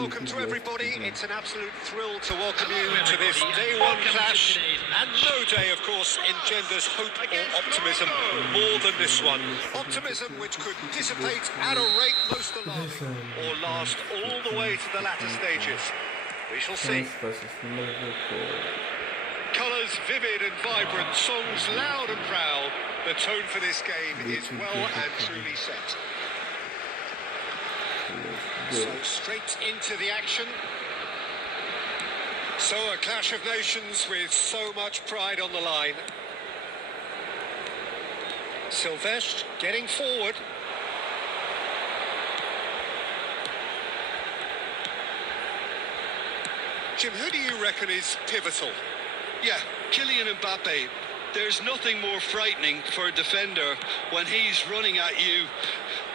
welcome to everybody. It's an absolute thrill to welcome you to this day one clash. And no day, of course, engenders hope or optimism more than this one. Optimism which could dissipate at a rate most alarming or last all the way to the latter stages. We shall see. Colours vivid and vibrant, songs loud and proud. The tone for this game is well and truly set. So straight into the action. So a clash of nations with so much pride on the line. Silvestre getting forward. Jim, who do you reckon is pivotal? Yeah, Kylian Mbappe. There's nothing more frightening for a defender when he's running at you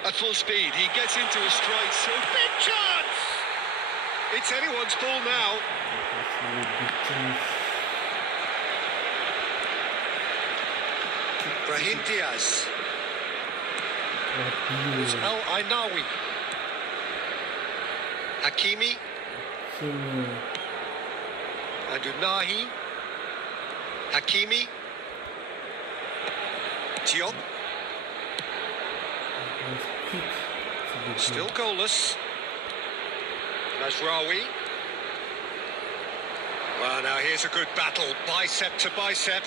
at full speed. He gets into a stride, so big chance! It's anyone's ball now. Brahim Diaz. Al Ainawi. Hakimi. And Unahi. Hakimi. Diop. Still goalless. Mazraoui. Well, now here's a good battle, bicep to bicep.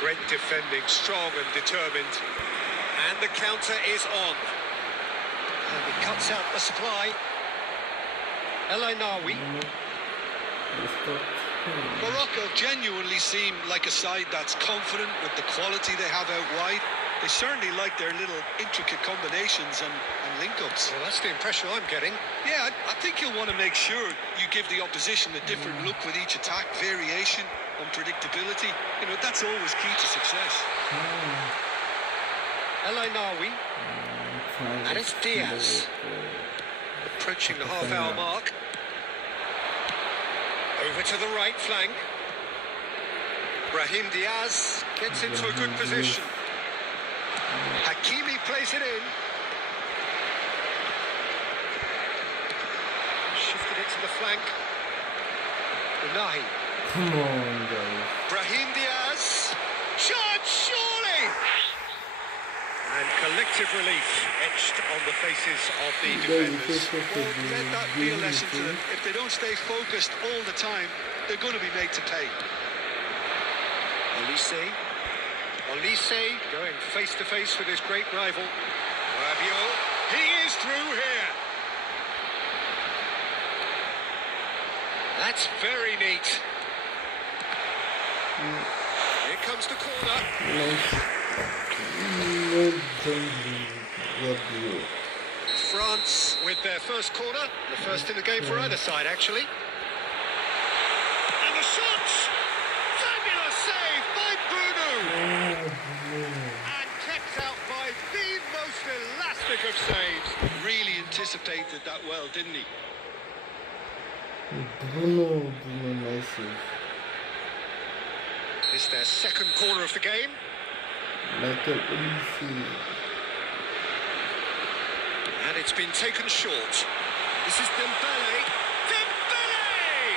Great defending, strong and determined. And the counter is on. And he cuts out the supply. El Ainawi. Morocco genuinely seem like a side that's confident with the quality they have out wide. They certainly like their little intricate combinations and link-ups. Well, that's the impression I'm getting. Yeah, I think you'll want to make sure you give the opposition a different look with each attack, variation, unpredictability. You know, that's always key to success. El Ainawi. And it's Diaz. Approaching the half-hour mark. Over to the right flank. Brahim Diaz gets into a good position. Hakimi plays it in. Shifted it to the flank. Unahi. Come on, guys. Brahim Diaz. Shot, surely! And collective relief etched on the faces of the defenders. Well, let that be a lesson to them. If they don't stay focused all the time, they're going to be made to pay. Olise going face to face with his great rival. Rabiot, he is through here. That's very neat. Here comes the corner. France with their first corner, the first in the game for either side, actually. And the shots! Fabulous save by Bruno! And kept out by the most elastic of saves. Really anticipated that well, didn't he? Bruno, nice save. This is their second corner of the game. And it's been taken short. This is Dembele. Dembele!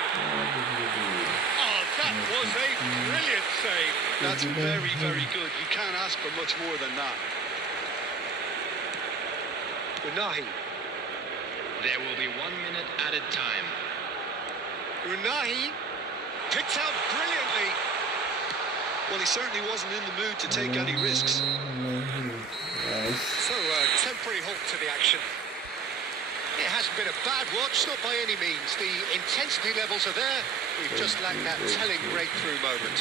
Oh, that was a brilliant save. That's very, very good. You can't ask for much more than that. Unahi. There will be 1 minute added time. Unahi picked out brilliantly. Well, he certainly wasn't in the mood to take any risks. So, temporary halt to the action. It hasn't been a bad watch, not by any means. The intensity levels are there. We've just lacked that telling breakthrough moment.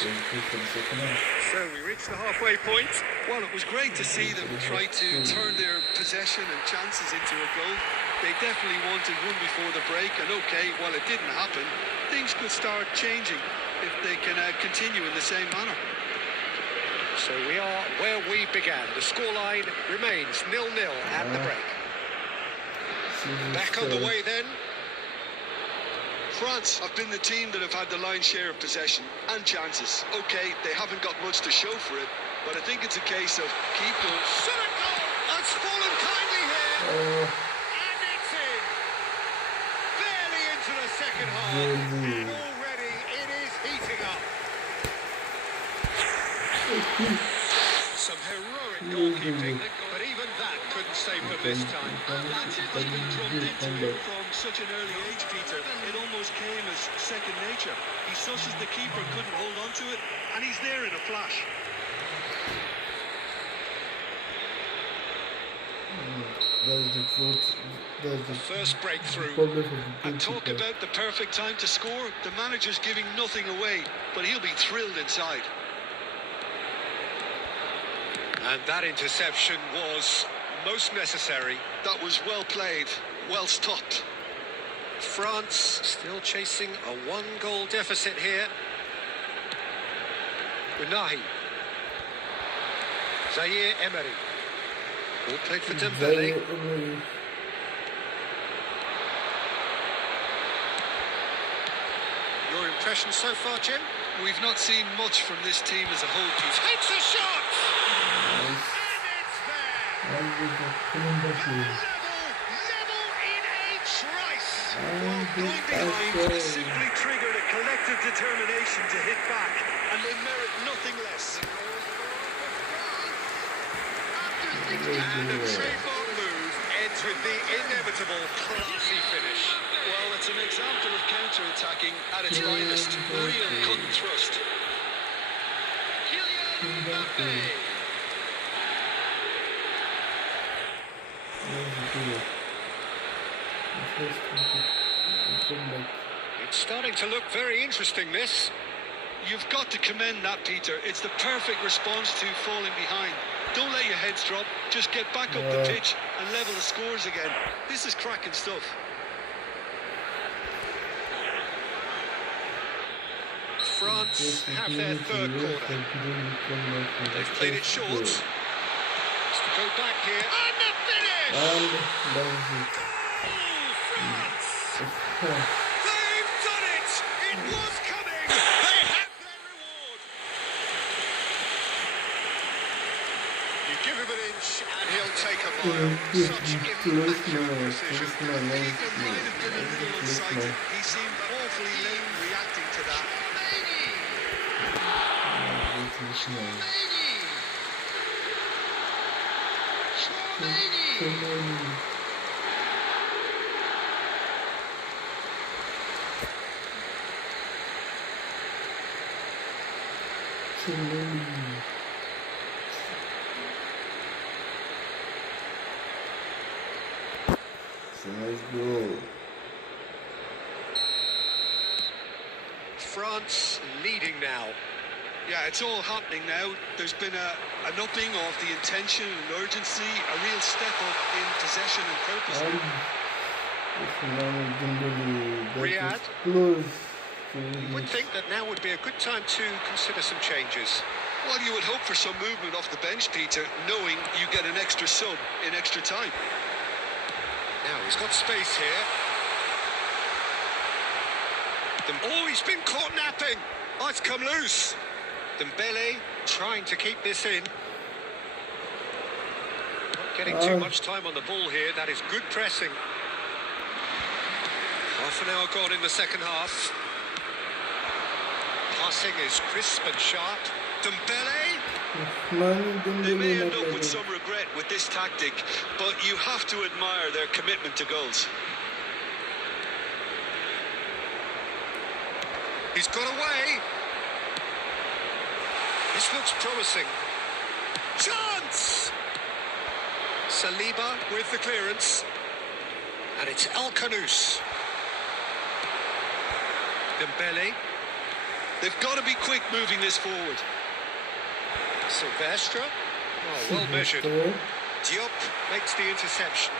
So we reached the halfway point. Well, it was great to see them try to turn their possession and chances into a goal. They definitely wanted one before the break, and okay, while it didn't happen, things could start changing if they can continue in the same manner. So we are where we began. The scoreline remains 0-0 at the break. Back on the way then. France have been the team that have had the lion's share of possession and chances. Okay, they haven't got much to show for it, but I think it's a case of keep going. Shot a goal! That's fallen kindly here. And it's second half, and already it is heating up. Some heroic goalkeeping, but even that couldn't save them this time. That tip has been drummed into him from such an early age, Peter. It almost came as second nature. He susses the keeper, couldn't hold on to it, and he's there in a flash. First breakthrough. And talk about the perfect time to score. The manager's giving nothing away, but he'll be thrilled inside. And that interception was most necessary. That was well played, well stopped. France still chasing a one-goal deficit here. Unahi. Zaire Emery. All played for Dembele. Your impression so far, Jim? We've not seen much from this team as a whole, Peter. Takes a shot! And it's there! Level in a trice! Going behind has simply triggered a collective determination to hit back, and they merit nothing less. And a trademark move ends with the inevitable classy finish. Well, it's an example of counter-attacking at its finest. Real cut and thrust. It's starting to look very interesting, this. You've got to commend that, Peter. It's the perfect response to falling behind. Don't let your heads drop. Just get back up the pitch and level the scores again. This is cracking stuff. France have their third quarter. They've played it short. It's to go back here. And the finish! France! They've done it! It was coming! They have their reward! You give him an inch and he'll take a mile. Such immaculate precision. Keeper might have been a little unsighted. He seemed awfully late reacting to that. Let's go. France leading now. Yeah, it's all happening now. There's been an upping of the intention and urgency, a real step up in possession and purpose. Riyadh. Close. You would think that now would be a good time to consider some changes. Well, you would hope for some movement off the bench, Peter, knowing you get an extra sub in extra time. Now he's got space here. Oh, he's been caught napping. Oh, it's come loose. Dembele trying to keep this in. Not getting too much time on the ball here. That is good pressing. Half an hour gone in the second half. Passing is crisp and sharp. Dembele. They may end up with some regret with this tactic, but you have to admire their commitment to goals. He's got away. This looks promising. Chance! Saliba with the clearance. And it's El Kanous. Dembele. They've got to be quick moving this forward. Silvestre. Oh, well measured. Diop makes the interception.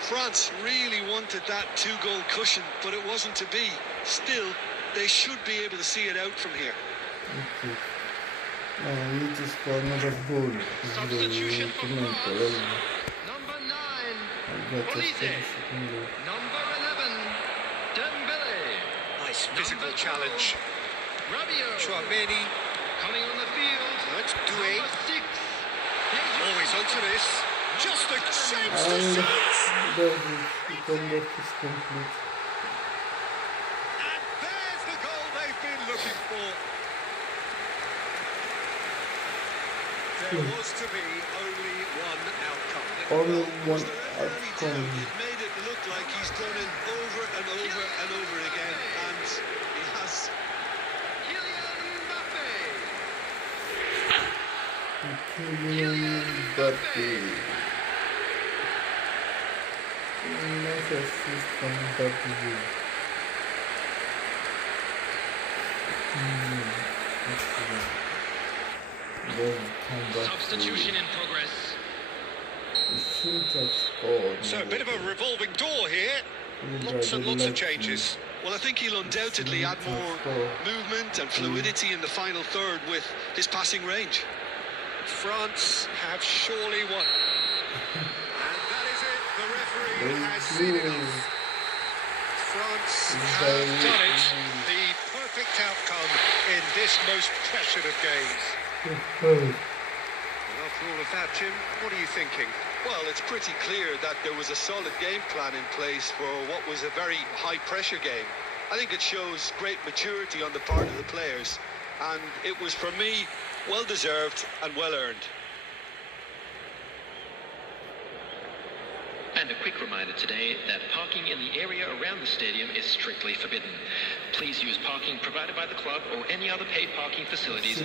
France really wanted that two-goal cushion, but it wasn't to be. Still, they should be able to see it out from here. Okay. We need to score another goal. Substitution for France. Number 9, Olise. Number 11, Dembele. Nice physical challenge. Rabiot. Chouameni. Coming on the field. Let's do it. Number 6. Always onto this. just a chance to And shoot. there it is. The comeback is complete. And there's the goal they've been looking for. There was to be only one outcome. Only one Was there ever any doubt? outcome. It made it look like he's done it over and over and over again, and he has. Kylian Mbappe. Nice assist from Mbappe. Excellent. Then come back Substitution to in progress. the shoot have scored. So a bit of a revolving door here. Lots and lots of changes. Well, I think he'll undoubtedly add more movement and fluidity in the final third with his passing range. France have surely won. And that is it. The referee has seen enough. France have done it. The perfect outcome in this most pressured of games. And after all of that, Jim, what are you thinking? Well, it's pretty clear that there was a solid game plan in place for what was a very high-pressure game. I think it shows great maturity on the part of the players, and it was, for me, well-deserved and well-earned. And a quick reminder today that parking in the area around the stadium is strictly forbidden. Please use parking provided by the club or any other paid parking facilities